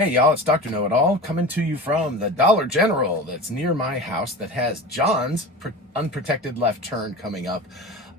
Hey y'all, it's Dr. Know-It-All coming to you from the Dollar General that's near my house that has John's unprotected left turn coming up.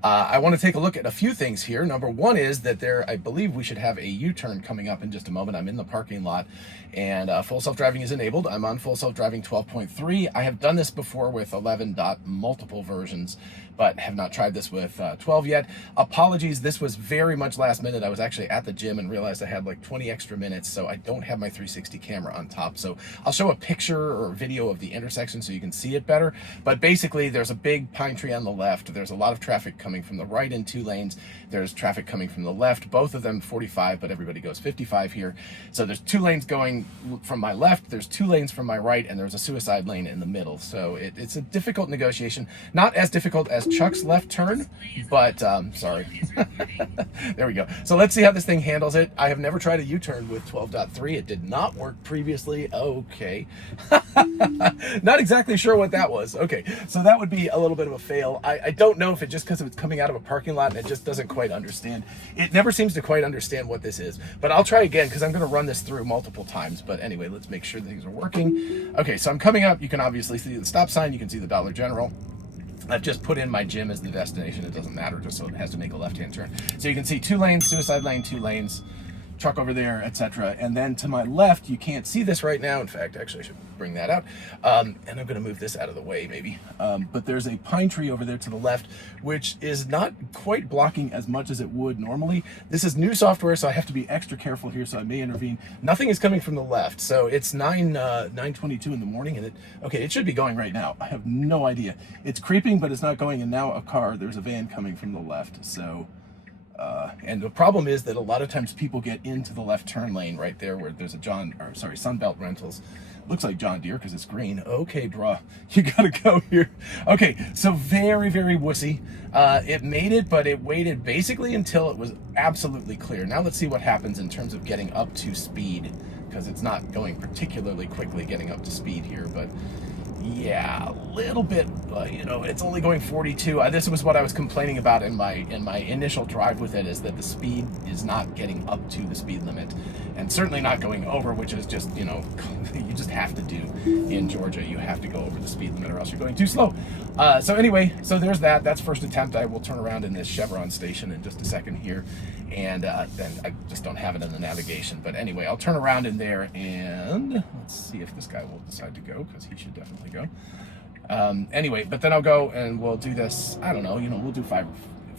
I want to take a look at a few things here. Number one is that I believe we should have a U-turn coming up in just a moment. I'm in the parking lot and full self-driving is enabled. I'm on full self-driving 12.3. I have done this before with 11 multiple versions, but have not tried this with 12 yet. Apologies, this was very much last minute. I was actually at the gym and realized I had like 20 extra minutes, so I don't have my 360 camera on top. So I'll show a picture or video of the intersection so you can see it better. But basically, there's a big pine tree on the left. There's a lot of traffic coming from the right in 2 lanes. There's traffic coming from the left, both of them 45, but everybody goes 55 here. So there's 2 lanes going from my left, there's 2 lanes from my right, and there's a suicide lane in the middle. So it's a difficult negotiation. Not as difficult as Chuck's left turn, but sorry. There we go. So let's see how this thing handles it. I have never tried a U-turn with 12.3. It did not work previously. Okay. Not exactly sure what that was. Okay, so that would be a little bit of a fail. I don't know if it's just because it's coming out of a parking lot and it just doesn't quite understand. It never seems to quite understand what this is, but I'll try again because I'm going to run this through multiple times. But anyway, let's make sure things are working. Okay, so I'm coming up. You can obviously see the stop sign. You can see the Dollar General. I've just put in my gym as the destination. It doesn't matter, just so it has to make a left-hand turn. So you can see 2 lanes, suicide lane, 2 lanes, truck over there, etc. And then to my left, you can't see this right now. In fact, actually, I should bring that out. And I'm going to move this out of the way, maybe. But there's a pine tree over there to the left, which is not quite blocking as much as it would normally. This is new software, so I have to be extra careful here, so I may intervene. Nothing is coming from the left. So it's 9:22 in the morning, and it should be going right now. I have no idea. It's creeping, but it's not going, and now there's a van coming from the left. So and the problem is that a lot of times people get into the left turn lane right there where there's a Sunbelt Rentals. Looks like John Deere because it's green. Okay, draw. You gotta go here. Okay, so very, very wussy. It made it, but it waited basically until it was absolutely clear. Now let's see what happens in terms of getting up to speed, because it's not going particularly quickly getting up to speed here, but yeah, a little bit, it's only going 42. This was what I was complaining about in my initial drive with it, is that the speed is not getting up to the speed limit, and certainly not going over, which is just, you just have to do in Georgia. You have to go over the speed limit or else you're going too slow. So anyway, so there's that. That's first attempt. I will turn around in this Chevron station in just a second here, and then I just don't have it in the navigation. But anyway, I'll turn around in there, and let's see if this guy will decide to go, because he should definitely go. Anyway, but then I'll go and we'll do this. I don't know, we'll do 5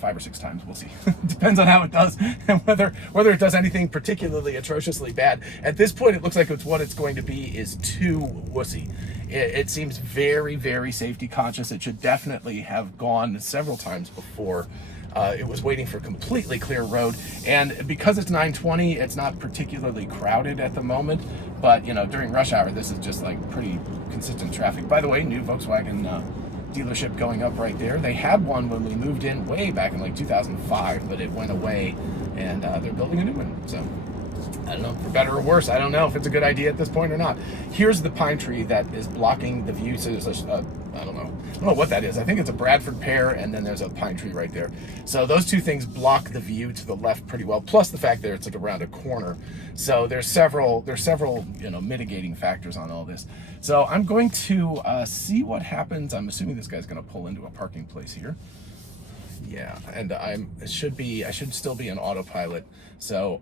or 6 times. We'll see. Depends on how it does and whether it does anything particularly atrociously bad. At this point, it looks like what it's going to be is too wussy. It seems very, very safety conscious. It should definitely have gone several times before. It was waiting for completely clear road, and because it's 9:20, it's not particularly crowded at the moment, but during rush hour, this is just like pretty consistent traffic. By the way, new Volkswagen dealership going up right there. They had one when we moved in way back in like 2005, but it went away, and they're building a new one. So I don't know, for better or worse. I don't know if it's a good idea at this point or not. Here's the pine tree that is blocking the view. So there's I don't know what that is. I think it's a Bradford pear, and then there's a pine tree right there. So those 2 things block the view to the left pretty well, plus the fact that it's around a corner. So there's several mitigating factors on all this. So I'm going to see what happens. I'm assuming this guy's going to pull into a parking place here. Yeah, and I should still be on autopilot. So,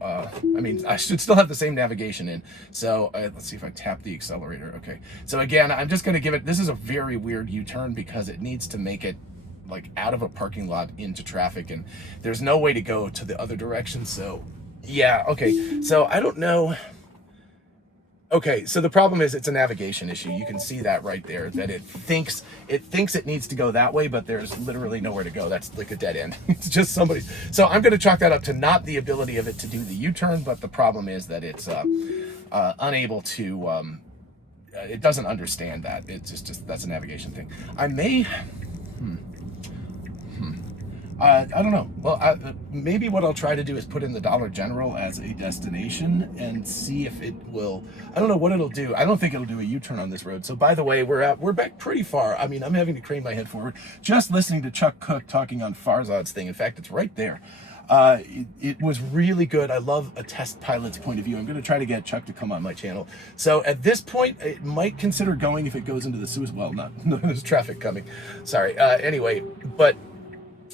I should still have the same navigation in. So, let's see if I tap the accelerator. Okay. So again, I'm just going to give it, this is a very weird U-turn because it needs to make it like out of a parking lot into traffic, and there's no way to go to the other direction. So, yeah, okay. So I don't know. Okay, so the problem is it's a navigation issue. You can see that right there, that it thinks it needs to go that way, but there's literally nowhere to go. That's like a dead end. It's just somebody. So I'm going to chalk that up to not the ability of it to do the U-turn, but the problem is that it's unable to. It doesn't understand that. It's just that's a navigation thing. I may. I don't know. Well, maybe what I'll try to do is put in the Dollar General as a destination and see if it will. I don't know what it'll do. I don't think it'll do a U-turn on this road. So by the way, we're back pretty far. I mean, I'm having to crane my head forward just listening to Chuck Cook talking on Farzad's thing. In fact, it's right there. It was really good. I love a test pilot's point of view. I'm going to try to get Chuck to come on my channel. So at this point, it might consider going if it goes into the Suez. Well, not there's traffic coming. Sorry. Anyway, but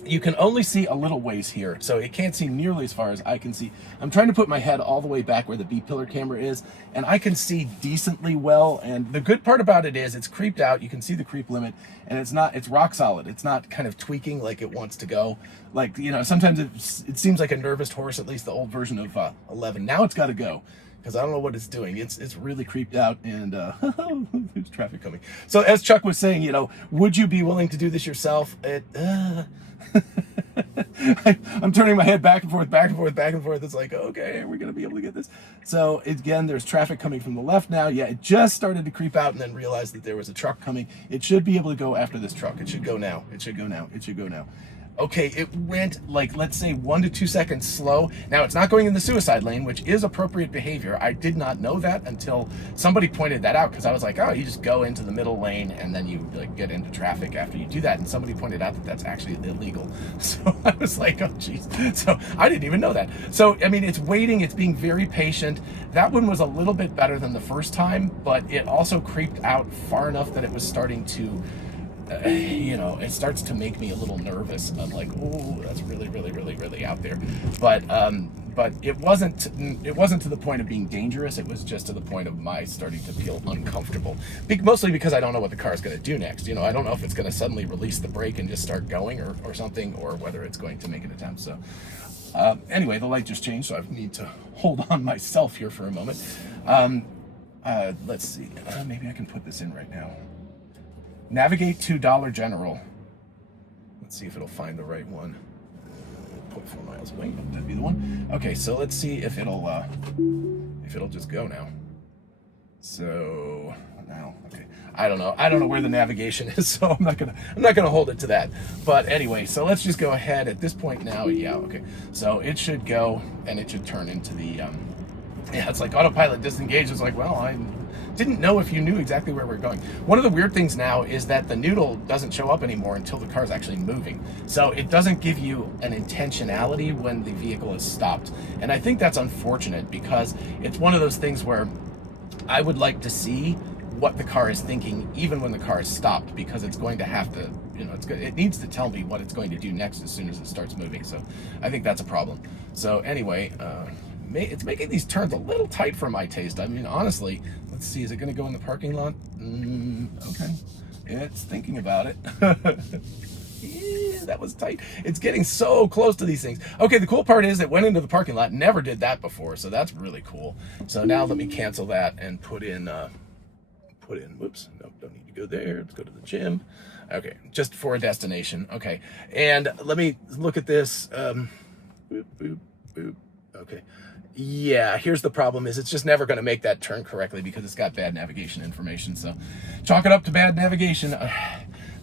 you can only see a little ways here, so it can't see nearly as far as I can see. I'm trying to put my head all the way back where the B-pillar camera is, and I can see decently well. And the good part about it is it's creeped out. You can see the creep limit, and it's rock solid. It's not kind of tweaking like it wants to go. Like, you know, sometimes it seems like a nervous horse, at least the old version of 11. Now it's got to go, because I don't know what it's doing. It's really creeped out, and there's traffic coming. So as Chuck was saying, you know, would you be willing to do this yourself? I'm turning my head back and forth, back and forth, back and forth. It's like, okay, we're going to be able to get this. So again, there's traffic coming from the left now. Yeah, it just started to creep out and then realized that there was a truck coming. It should be able to go after this truck. It should go now. It should go now. It should go now. Okay, it went like, let's say 1 to 2 seconds slow. Now it's not going in the suicide lane, which is appropriate behavior. I did not know that until somebody pointed that out, because I was like, oh, you just go into the middle lane and then you like get into traffic after you do that. And somebody pointed out that that's actually illegal. So I was like, oh geez. So I didn't even know that. So, I mean, it's waiting, it's being very patient. That one was a little bit better than the first time, but it also creeped out far enough that it was starting to, you know, it starts to make me a little nervous. I'm like, oh, that's really, really, really, really out there. But it wasn't to the point of being dangerous. It was just to the point of my starting to feel uncomfortable. Mostly because I don't know what the car is going to do next. You know, I don't know if it's going to suddenly release the brake and just start going or something, or whether it's going to make an attempt. So anyway, the light just changed, so I need to hold on myself here for a moment. Let's see. Maybe I can put this in right now. Navigate to Dollar General. Let's see if it'll find the right one. 0.4 miles away. That'd be the one. Okay, so let's see if it'll just go now. So now, okay. I don't know where the navigation is, so I'm not gonna hold it to that. But anyway, so let's just go ahead at this point now. Yeah, okay. So it should go, and it should turn into the yeah, it's like autopilot disengage. It's like, well, I didn't know if you knew exactly where we're going. One of the weird things now is that the noodle doesn't show up anymore until the car is actually moving. So it doesn't give you an intentionality when the vehicle is stopped. And I think that's unfortunate, because it's one of those things where I would like to see what the car is thinking even when the car is stopped, because it's going to have to, you know, it needs to tell me what it's going to do next as soon as it starts moving. So I think that's a problem. So anyway, it's making these turns a little tight for my taste. I mean, honestly, let's see, is it going to go in the parking lot? Okay, it's thinking about it. Yeah, that was tight. It's getting so close to these things. Okay, the cool part is it went into the parking lot. Never did that before, so that's really cool. So now let me cancel that and put in, whoops, no, don't need to go there. Let's go to the gym. Okay, just for a destination. Okay, and let me look at this. Boop, boop, boop. Okay. Yeah, here's the problem is it's just never going to make that turn correctly because it's got bad navigation information. So chalk it up to bad navigation.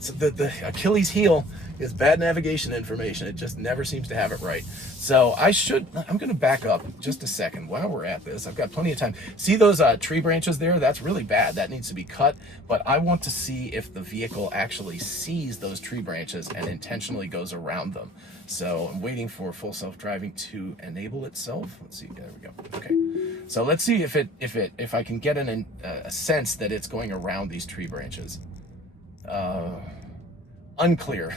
So the Achilles heel is bad navigation information. It just never seems to have it right. So I'm going to back up just a second while we're at this. I've got plenty of time. See those tree branches there? That's really bad. That needs to be cut. But I want to see if the vehicle actually sees those tree branches and intentionally goes around them. So I'm waiting for full self-driving to enable itself. Let's see. There we go. Okay. So let's see if I can get a sense that it's going around these tree branches. Unclear.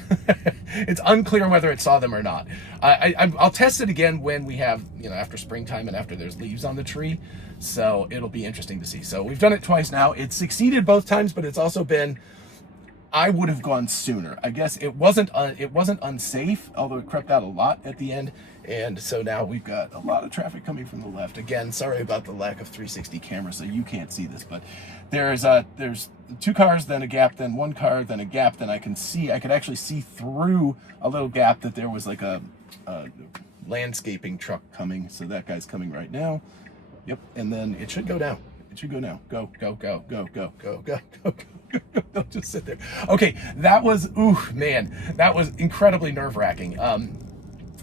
It's unclear whether it saw them or not. I'll test it again when we have, you know, after springtime and after there's leaves on the tree. So it'll be interesting to see. So we've done it twice now. It's succeeded both times, but it's also been, I would have gone sooner. I guess it wasn't unsafe, although it crept out a lot at the end. And so now we've got a lot of traffic coming from the left. Again, sorry about the lack of 360 camera, so you can't see this, but there's 2 cars, then a gap, then 1 car, then a gap. Then I could actually see through a little gap that there was like a landscaping truck coming. So that guy's coming right now. Yep, and then it should go down. It should go now. Go, go, go, go, go, go, go, go, go. Don't just sit there. Okay, that was, ooh, man, that was incredibly nerve-wracking.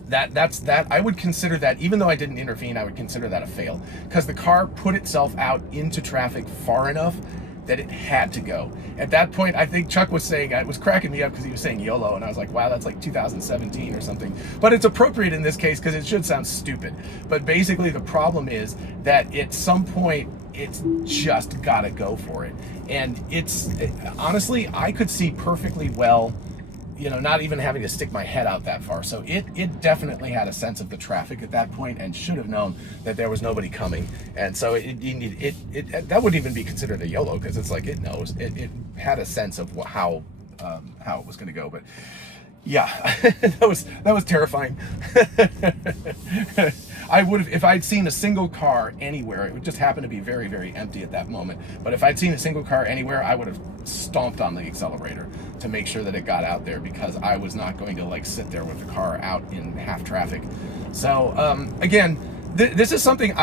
That's I would consider that, even though I didn't intervene, I would consider that a fail, because the car put itself out into traffic far enough that it had to go. At that point, I think Chuck was saying, it was cracking me up because he was saying YOLO, and I was like, wow, that's like 2017 or something. But it's appropriate in this case because it should sound stupid. But basically the problem is that at some point, it's just gotta go for it. And honestly, I could see perfectly well, not even having to stick my head out that far. So it definitely had a sense of the traffic at that point and should have known that there was nobody coming. And so that wouldn't even be considered a YOLO, because it's like, it knows. It had a sense of how it was going to go. But yeah, that was terrifying. I would have, if I'd seen a single car anywhere, it would just happen to be very, very empty at that moment. But if I'd seen a single car anywhere, I would have stomped on the accelerator to make sure that it got out there, because I was not going to like sit there with the car out in half traffic. So again, this is something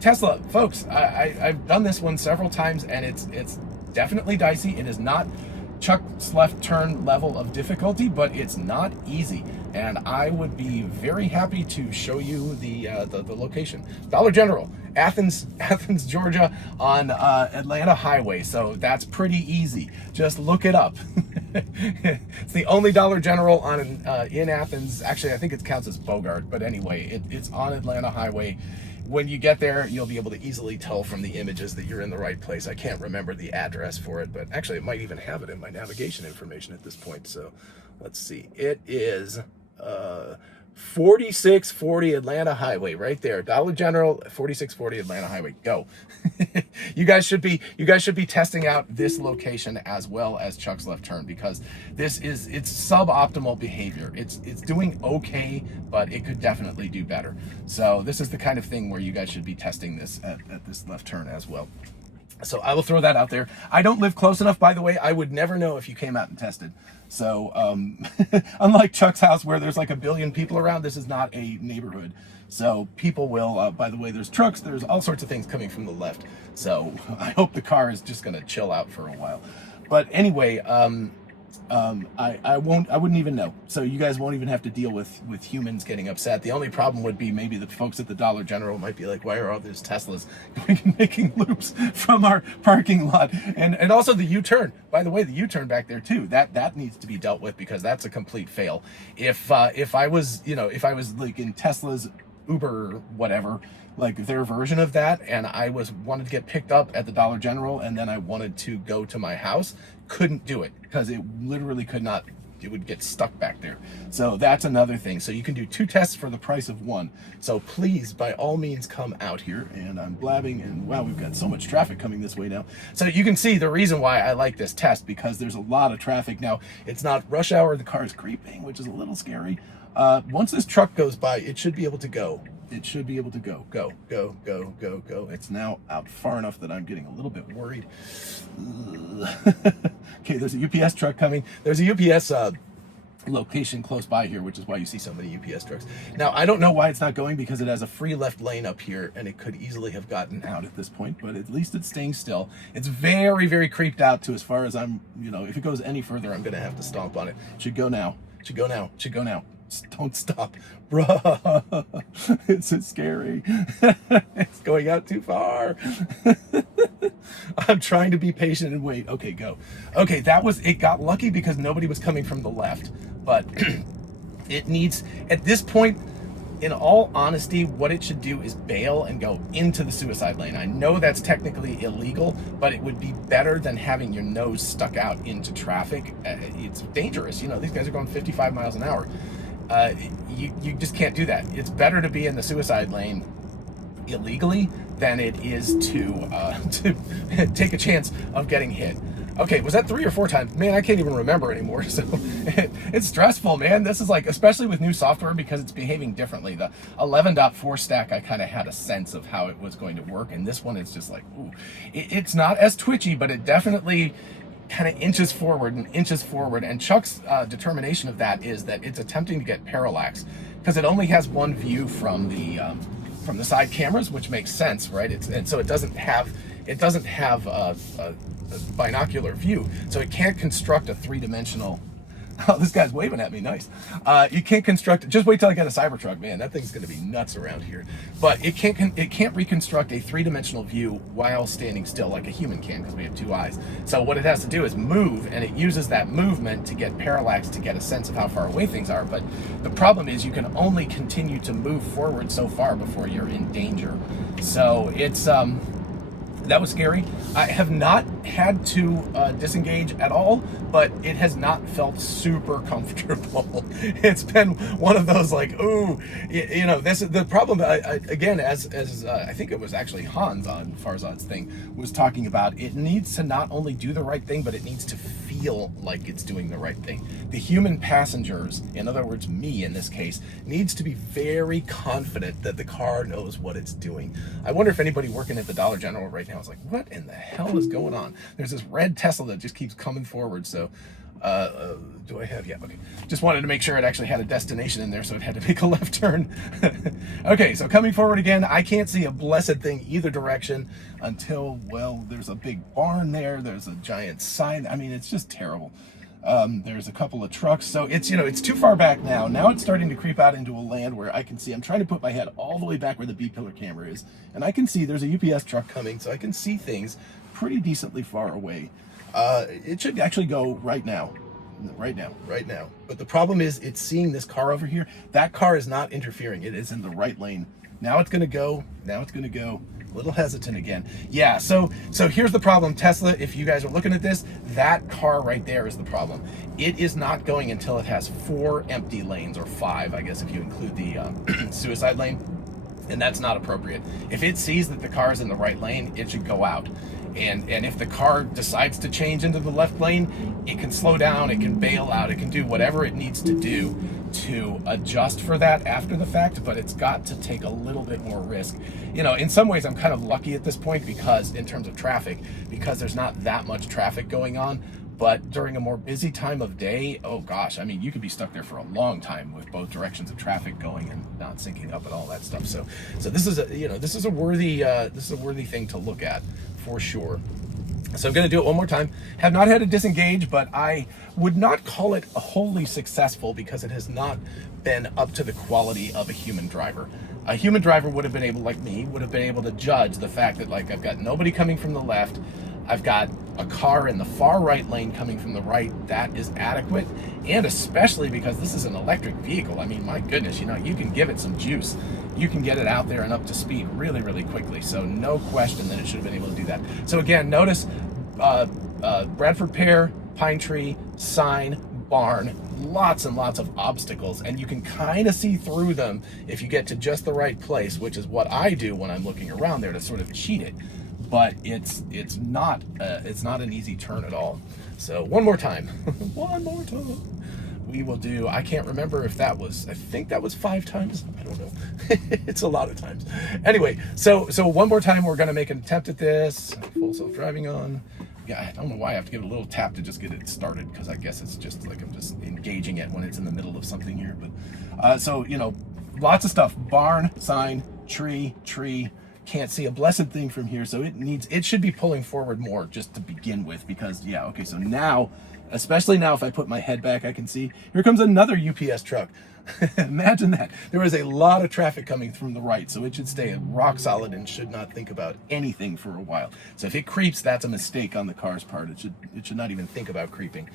Tesla folks, I've done this one several times, and it's definitely dicey. It is not Chuck's left turn level of difficulty, but it's not easy. And I would be very happy to show you the location. Dollar General, Athens, Georgia, on Atlanta Highway. So that's pretty easy. Just look it up. It's the only Dollar General in Athens. Actually, I think it counts as Bogart, but anyway, it's on Atlanta Highway. When you get there, you'll be able to easily tell from the images that you're in the right place. I can't remember the address for it, but actually it might even have it in my navigation information at this point. So let's see. It is 4640 Atlanta Highway, right there. Dollar General, 4640 Atlanta Highway. Go. You guys should be testing out this location as well as Chuck's left turn, because it's suboptimal behavior. It's doing okay, but it could definitely do better. So this is the kind of thing where you guys should be testing this at this left turn as well. So I will throw that out there. I don't live close enough, by the way. I would never know if you came out and tested. So unlike Chuck's house where there's like a billion people around, this is not a neighborhood. So people will, by the way, there's trucks, there's all sorts of things coming from the left. So I hope the car is just gonna chill out for a while. But anyway, I wouldn't even know. So you guys won't even have to deal with humans getting upset. The only problem would be maybe the folks at the Dollar General might be like, why are all these Teslas going and making loops from our parking lot? And also the U-turn. By the way, the U-turn back there too, that needs to be dealt with, because that's a complete fail. If I was like in Tesla's Uber or whatever, like their version of that, and I wanted to get picked up at the Dollar General, and then I wanted to go to my house, couldn't do it because it literally could not. It would get stuck back there. So that's another thing. So you can do 2 tests for the price of 1. So please, by all means, come out here. And I'm blabbing, and wow, we've got so much traffic coming this way now. So you can see the reason why I like this test, because there's a lot of traffic now. It's not rush hour. The car is creeping, which is a little scary. Once this truck goes by, it should be able to go. It should be able to go. It's now out far enough that I'm getting a little bit worried. Okay, there's a UPS truck coming. There's a UPS location close by here, which is why you see so many UPS trucks. Now, I don't know why it's not going, because it has a free left lane up here, and it could easily have gotten out at this point, but at least it's staying still. It's very, very creeped out to as far as I'm, if it goes any further, I'm going to have to stomp on it. Should go now. Should go now. Should go now. Don't stop, bruh. It's so scary. It's going out too far. I'm trying to be patient and wait. Okay, go. Okay, it got lucky because nobody was coming from the left, but it needs, at this point, in all honesty, what it should do is bail and go into the suicide lane. I know that's technically illegal, but it would be better than having your nose stuck out into traffic. It's dangerous. These guys are going 55 miles an hour. You just can't do that. It's better to be in the suicide lane illegally than it is to take a chance of getting hit. Okay, was that 3 or 4 times? Man, I can't even remember anymore. So it's stressful, man. This is like, especially with new software, because it's behaving differently. The 11.4 stack, I kind of had a sense of how it was going to work. And this one is just like, ooh, it's not as twitchy, but it definitely kind of inches forward and inches forward. And Chuck's determination of that is that it's attempting to get parallax, because it only has one view from the side cameras, which makes sense, right? And so it doesn't have a binocular view, so it can't construct a three-dimensional Oh, this guy's waving at me. Nice. You can't construct. Just wait till I get a Cybertruck, man. That thing's going to be nuts around here. But it can't reconstruct a three-dimensional view while standing still like a human can, because we have two eyes. So what it has to do is move, and it uses that movement to get parallax to get a sense of how far away things are. But the problem is you can only continue to move forward so far before you're in danger. So it's that was scary. I have not had to disengage at all, but it has not felt super comfortable. It's been one of those like, ooh, you know, this is the problem. Again, as I think it was actually Hans on Farzad's thing was talking about, it needs to not only do the right thing, but it needs to feel like it's doing the right thing. The human passengers, in other words, me in this case, needs to be very confident that the car knows what it's doing. I wonder if anybody working at the Dollar General right now is like, what in the hell is going on? There's this red Tesla that just keeps coming forward. So do I have, yeah, okay. Just wanted to make sure it actually had a destination in there, so it had to make a left turn. Okay, so coming forward again, I can't see a blessed thing either direction until, well, there's a big barn there, there's a giant sign. I mean, it's just terrible. There's a couple of trucks, so it's, you know, it's too far back now. Now it's starting to creep out into a land where I can see. I'm trying to put my head all the way back where the B-pillar camera is, and I can see there's a UPS truck coming, so I can see things pretty decently far away. It should actually go right now. Right now. But the problem is it's seeing this car over here. That car is not interfering. It is in the right lane. Now it's going to go. A little hesitant again. Yeah, so here's the problem, Tesla. If you guys are looking at this, that car right there is the problem. It is not going until it has 4 empty lanes, or 5, I guess, if you include the suicide lane. And that's not appropriate. If it sees that the car is in the right lane, it should go out. And if the car decides to change into the left lane, it can slow down, it can bail out, it can do whatever it needs to do to adjust for that after the fact, but it's got to take a little bit more risk. You know, in some ways I'm kind of lucky at this point, because in terms of traffic, because there's not that much traffic going on. But during a more busy time of day, oh gosh, I mean, you could be stuck there for a long time with both directions of traffic going and not syncing up and all that stuff. So this is a, you know, this is a worthy thing to look at for sure. So I'm going to do it one more time. Have not had to disengage, but I would not call it wholly successful, because it has not been up to the quality of a human driver. A human driver would have been able, like me, would have been able to judge the fact that, like, I've got nobody coming from the left, I've got a car in the far right lane coming from the right. That is adequate, and especially because this is an electric vehicle. I mean, my goodness, you know, you can give it some juice. You can get it out there and up to speed really, really quickly. So no question that it should have been able to do that. So again, notice Bradford Pear, Pine Tree, sign, barn, lots and lots of obstacles, and you can kind of see through them if you get to just the right place, which is what I do when I'm looking around there to sort of cheat it. But it's not an easy turn at all. So one more time. One more time. We will do, I can't remember if that was, I think that was 5 times. I don't know. It's a lot of times. Anyway, so one more time, we're going to make an attempt at this. Full self-driving on. Yeah, I don't know why I have to give it a little tap to just get it started, because I guess it's just like I'm just engaging it when it's in the middle of something here. But so, you know, lots of stuff. Barn, sign, tree. Can't see a blessed thing from here, so it should be pulling forward more just to begin with, because yeah, okay, so now, especially now, if I put my head back, I can see here comes another UPS truck. Imagine that. There is a lot of traffic coming from the right, so it should stay rock solid and should not think about anything for a while. So if it creeps, that's a mistake on the car's part. It should not even think about creeping.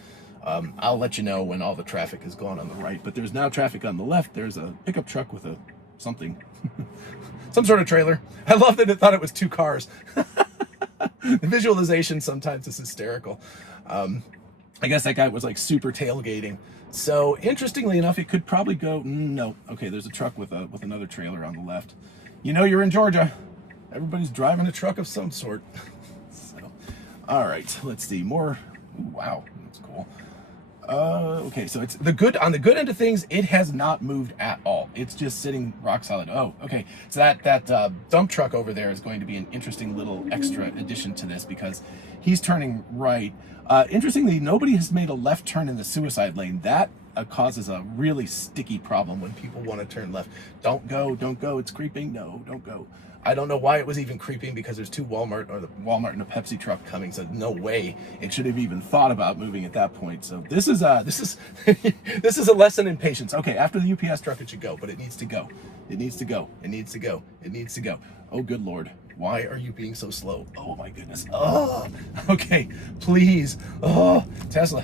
I'll let you know when all the traffic is gone on the right, but there's now traffic on the left. There's a pickup truck with a something. Some sort of trailer. I love that it thought it was 2 cars. The visualization sometimes is hysterical. I guess that guy was like super tailgating. So interestingly enough, it could probably go, no. Okay, there's a truck with another trailer on the left. You know, you're in Georgia. Everybody's driving a truck of some sort. So, all right, let's see more. Ooh, wow, that's cool. Okay, so it's on the good end of things, it has not moved at all. It's just sitting rock solid. Oh, okay. So that dump truck over there is going to be an interesting little extra addition to this, because he's turning right. Interestingly, nobody has made a left turn in the suicide lane. That causes a really sticky problem when people want to turn left. Don't go, it's creeping. No, don't go. I don't know why it was even creeping, because there's two Walmart and a Pepsi truck coming, so no way it should have even thought about moving at that point. So this is this is a lesson in patience. Okay, after the UPS truck it should go, but it needs to go. It needs to go. It needs to go. It needs to go. Oh, good Lord. Why are you being so slow? Oh my goodness. Oh, okay, please. Oh, Tesla.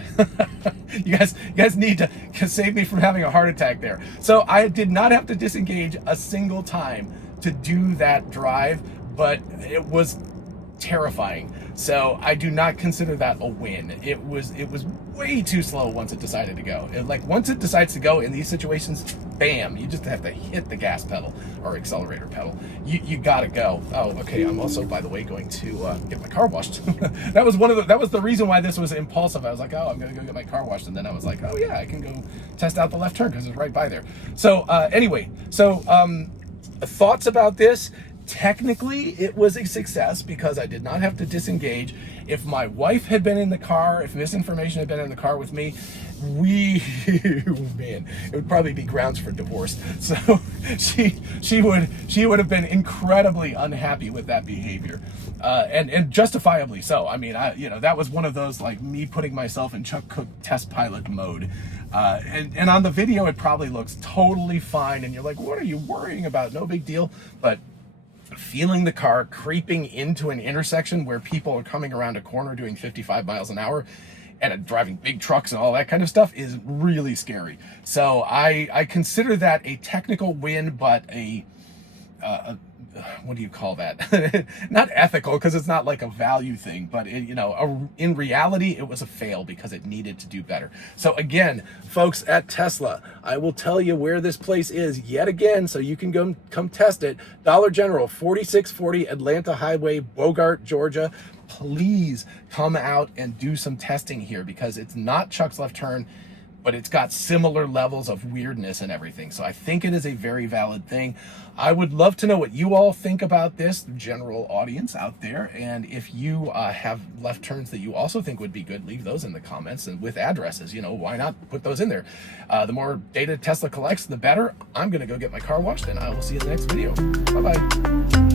you guys need to save me from having a heart attack there. So I did not have to disengage a single time to do that drive, but it was terrifying. So I do not consider that a win. It was way too slow once it decided to go. Once it decides to go in these situations, bam, you just have to hit the gas pedal or accelerator pedal. You gotta go. Oh, okay. I'm also, by the way, going to get my car washed. that was the reason why this was impulsive. I was like, oh, I'm gonna go get my car washed, and then I was like, oh yeah, I can go test out the left turn because it's right by there. So anyway, thoughts about this. Technically, it was a success because I did not have to disengage. If my wife had been in the car, if misinformation had been in the car with me, man, it would probably be grounds for divorce. So she would have been incredibly unhappy with that behavior, and justifiably so. I mean, that was one of those, like, me putting myself in Chuck Cook test pilot mode. And on the video, it probably looks totally fine, and you're like, what are you worrying about? No big deal. But feeling the car creeping into an intersection where people are coming around a corner doing 55 miles an hour and driving big trucks and all that kind of stuff is really scary. So I consider that a technical win, but a what do you call that? Not ethical, because it's not like a value thing, but in reality, it was a fail because it needed to do better. So again, folks at Tesla, I will tell you where this place is yet again, so you can come test it. Dollar General, 4640 Atlanta Highway, Bogart, Georgia. Please come out and do some testing here, because it's not Chuck's Left Turn, but it's got similar levels of weirdness and everything. So I think it is a very valid thing. I would love to know what you all think about this, the general audience out there. And if you have left turns that you also think would be good, leave those in the comments, and with addresses, why not put those in there? The more data Tesla collects, the better. I'm gonna go get my car washed, and I will see you in the next video. Bye-bye.